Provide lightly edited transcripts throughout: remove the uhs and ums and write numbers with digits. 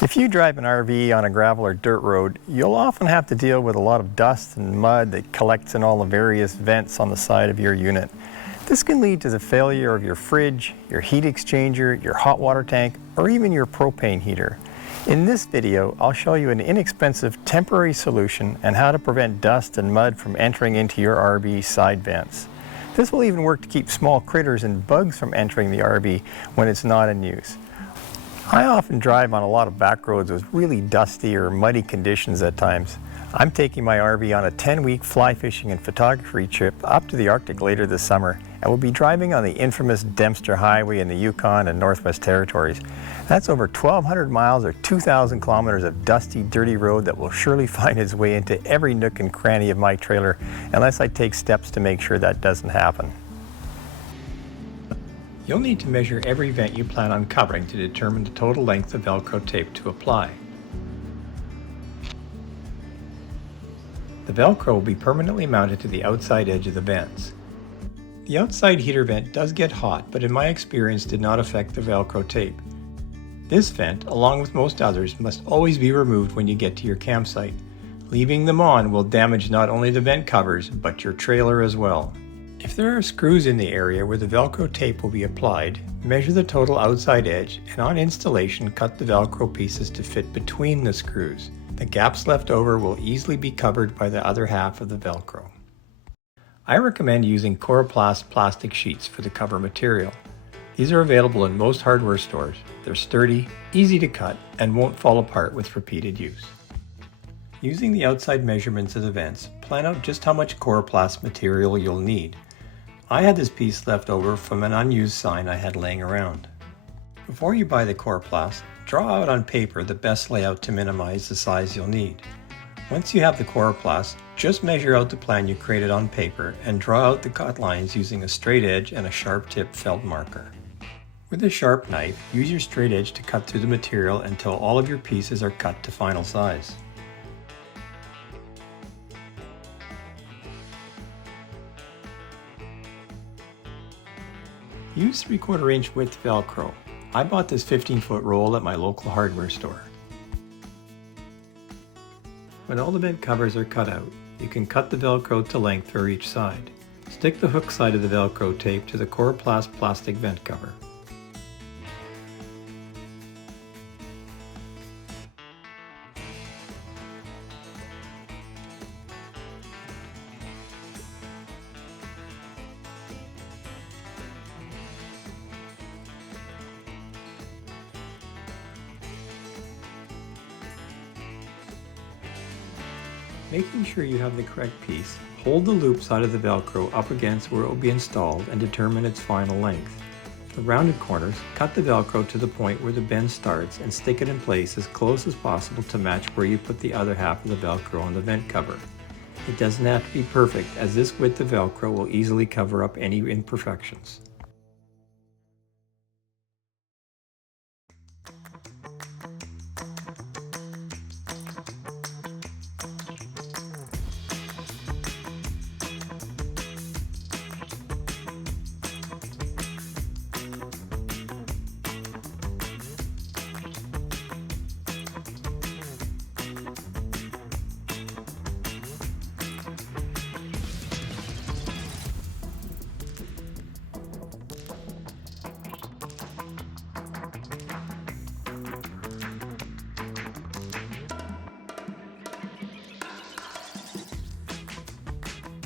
If you drive an RV on a gravel or dirt road, you'll often have to deal with a lot of dust and mud that collects in all the various vents on the side of your unit. This can lead to the failure of your fridge, your heat exchanger, your hot water tank, or even your propane heater. In this video, I'll show you an inexpensive temporary solution and how to prevent dust and mud from entering into your RV side vents. This will even work to keep small critters and bugs from entering the RV when it's not in use. I often drive on a lot of back roads with really dusty or muddy conditions at times. I'm taking my RV on a 10-week fly fishing and photography trip up to the Arctic later this summer, and we'll be driving on the infamous Dempster Highway in the Yukon and Northwest Territories. That's over 1,200 miles or 2,000 kilometers of dusty, dirty road that will surely find its way into every nook and cranny of my trailer unless I take steps to make sure that doesn't happen. You'll need to measure every vent you plan on covering to determine the total length of Velcro tape to apply. The Velcro will be permanently mounted to the outside edge of the vents. The outside heater vent does get hot, but in my experience did not affect the Velcro tape. This vent, along with most others, must always be removed when you get to your campsite. Leaving them on will damage not only the vent covers, but your trailer as well. If there are screws in the area where the Velcro tape will be applied, measure the total outside edge and on installation cut the Velcro pieces to fit between the screws. The gaps left over will easily be covered by the other half of the Velcro. I recommend using Coroplast plastic sheets for the cover material. These are available in most hardware stores. They're sturdy, easy to cut, and won't fall apart with repeated use. Using the outside measurements of the vents, plan out just how much Coroplast material you'll need. I had this piece left over from an unused sign I had laying around. Before you buy the Coroplast, draw out on paper the best layout to minimize the size you'll need. Once you have the Coroplast, just measure out the plan you created on paper and draw out the cut lines using a straight edge and a sharp tip felt marker. With a sharp knife, use your straight edge to cut through the material until all of your pieces are cut to final size. Use 3/4 inch width Velcro. I bought this 15-foot roll at my local hardware store. When all the vent covers are cut out, you can cut the Velcro to length for each side. Stick the hook side of the Velcro tape to the Coroplast plastic vent cover. Making sure you have the correct piece, hold the loop side of the Velcro up against where it will be installed and determine its final length. For rounded corners, cut the Velcro to the point where the bend starts and stick it in place as close as possible to match where you put the other half of the Velcro on the vent cover. It doesn't have to be perfect, as this width of Velcro will easily cover up any imperfections.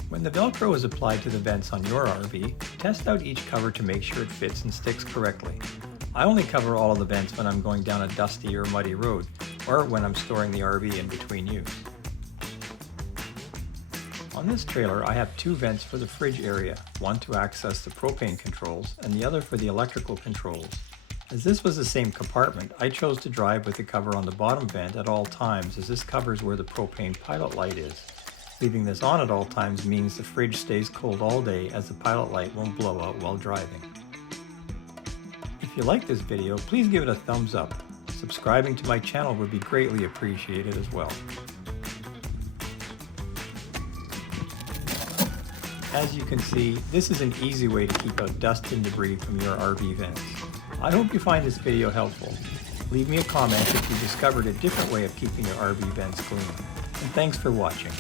When the Velcro is applied to the vents on your RV, test out each cover to make sure it fits and sticks correctly. I only cover all of the vents when I'm going down a dusty or muddy road, or when I'm storing the RV in between use. On this trailer, I have two vents for the fridge area, one to access the propane controls and the other for the electrical controls. As this was the same compartment, I chose to drive with the cover on the bottom vent at all times, as this covers where the propane pilot light is. Leaving this on at all times means the fridge stays cold all day, as the pilot light won't blow out while driving. If you like this video, please give it a thumbs up. Subscribing to my channel would be greatly appreciated as well. As you can see, this is an easy way to keep out dust and debris from your RV vents. I hope you find this video helpful. Leave me a comment if you discovered a different way of keeping your RV vents clean. And thanks for watching.